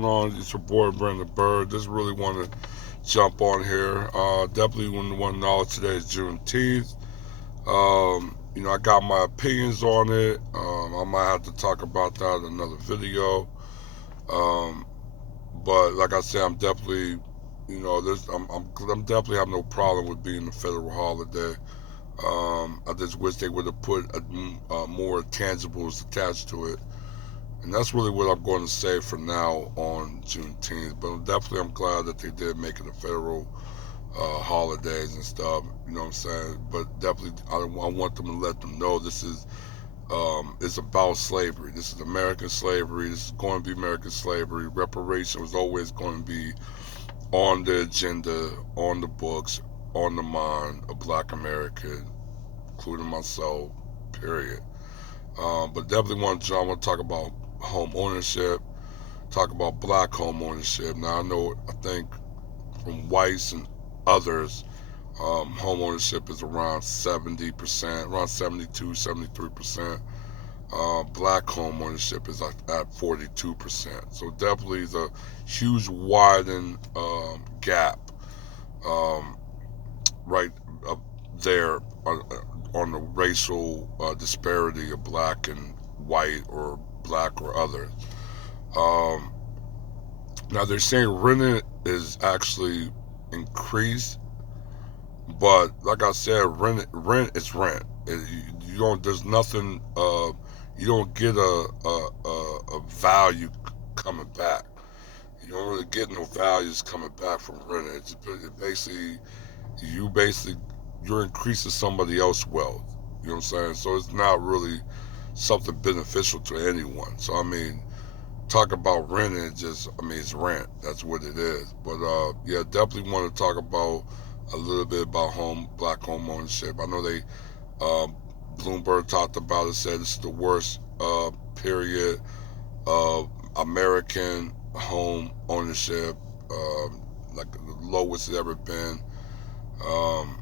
going on? It's your boy Brandon Bird. Just really want to jump on here. Definitely want to know today is Juneteenth. I got my opinions on it. I might have to talk about that in another video. Um, but like I said, I'm definitely, I'm definitely have no problem with being a federal holiday. I just wish they would have put more tangibles attached to it. And that's really what I'm going to say for now on Juneteenth. But definitely, I'm glad that they did make it a federal holidays and stuff. You know what I'm saying? But definitely, I want them to let them know this is it's about slavery. This is American slavery. This is going to be American slavery. Reparation was always going to be on the agenda, on the books, on the mind of Black American, including myself. Period. But definitely I want to talk about home ownership, talk about black home ownership. Now I think from whites and others, home ownership is around 70%, around 72, 73%. Black home ownership is at 42%. So definitely is a huge widened gap um, right up there on the racial disparity of black and white or black or others. Um, Now they're saying rent is actually increased, but like I said, rent is rent. You don't. There's nothing. You don't get a value coming back. You don't really get no values coming back from rent. Basically you basically you're increasing somebody else's wealth. You know what I'm saying? So it's not really something beneficial to anyone. So I mean, talk about rent and it's rent. That's what it is. But yeah, definitely want to talk about a little bit about black home ownership. I know uh, Bloomberg talked about it, said this is the worst period of American home ownership, like the lowest it's ever been. Um,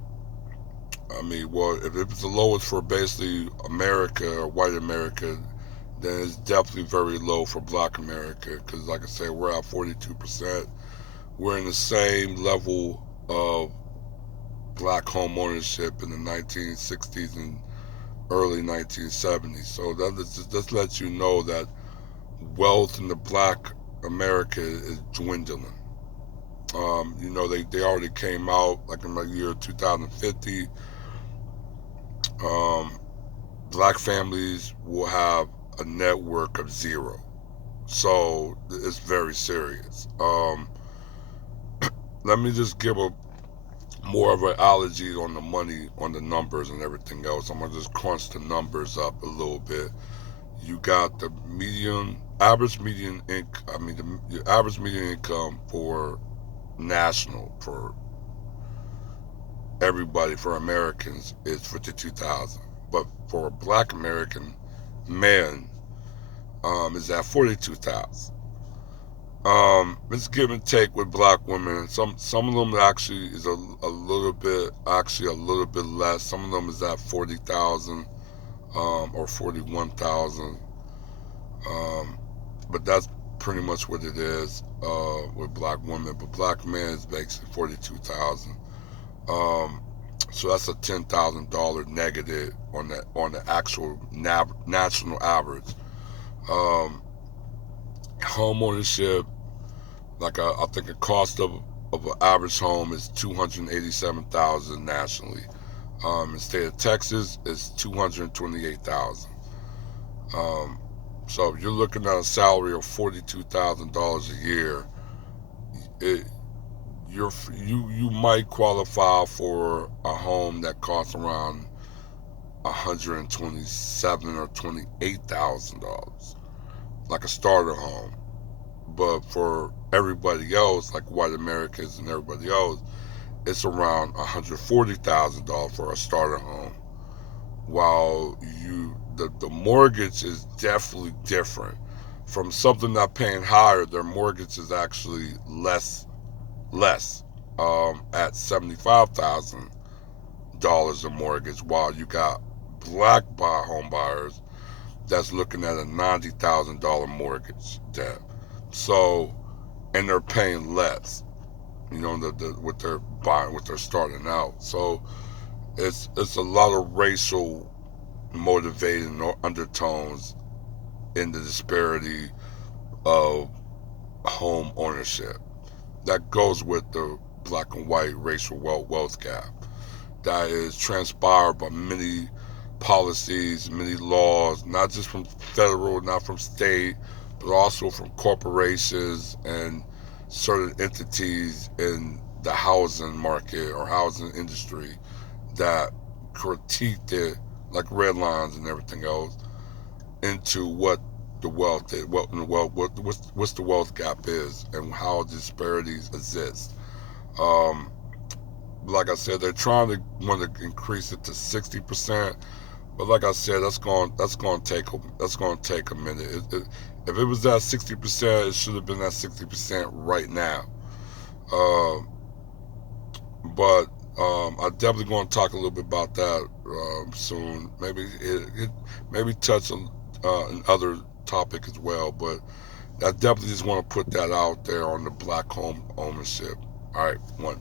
well, if it's the lowest for basically America or white America, then it's definitely very low for black America because, like I said, we're at 42%. We're in the same level of black home ownership in the 1960s and early 1970s. So that just lets you know that wealth in the black America is dwindling. They already came out like in the year 2050. Um, Black families will have a network of zero. So it's very serious. Let me just give a more of an allergy on the money, on the numbers and everything else. I'm gonna just crunch the numbers up a little bit. You got the average median income. The average median income for national for everybody for Americans is 52,000, but for a Black American man, is at 42,000. It's give and take with black women. Some of them actually is a little bit less. Some of them is at 40,000 or 41,000. Um, but that's pretty much what it is with black women. But black men is basically 42,000. Um, so that's a $10,000 negative on the actual national average. Um, Home ownership, like I think the cost of an average home is 287,000 nationally. In the state of Texas, it's 228,000. Um, so if you're looking at a salary of $42,000 a year, it, you might qualify for a home that costs around 127 or $28,000, like a starter home. But for everybody else, like white Americans and everybody else, it's around $140,000 for a starter home. While the mortgage is definitely different. From something not paying higher, their mortgage is actually less at $75,000 a mortgage, while you got black home buyers that's looking at a $90,000 mortgage debt. So and they're paying less. What they're buying, what they're starting out. So it's a lot of racial motivating undertones in the disparity of home ownership that goes with the black and white racial wealth gap that is transpired by many policies, many laws, not just from federal, not from state, but also from corporations and certain entities in the housing market or housing industry that critiqued it like red lines and everything else into what the wealth is, what's the wealth gap is, and how disparities exist. Um, like I said, they're trying to want to increase it to 60%, but like I said, that's going to take a minute. If it was at 60%, it should have been at 60% right now. Uh, but I definitely going to talk a little bit about that soon. Maybe touch on another topic as well. But I definitely just want to put that out there on the black home ownership. All right, one.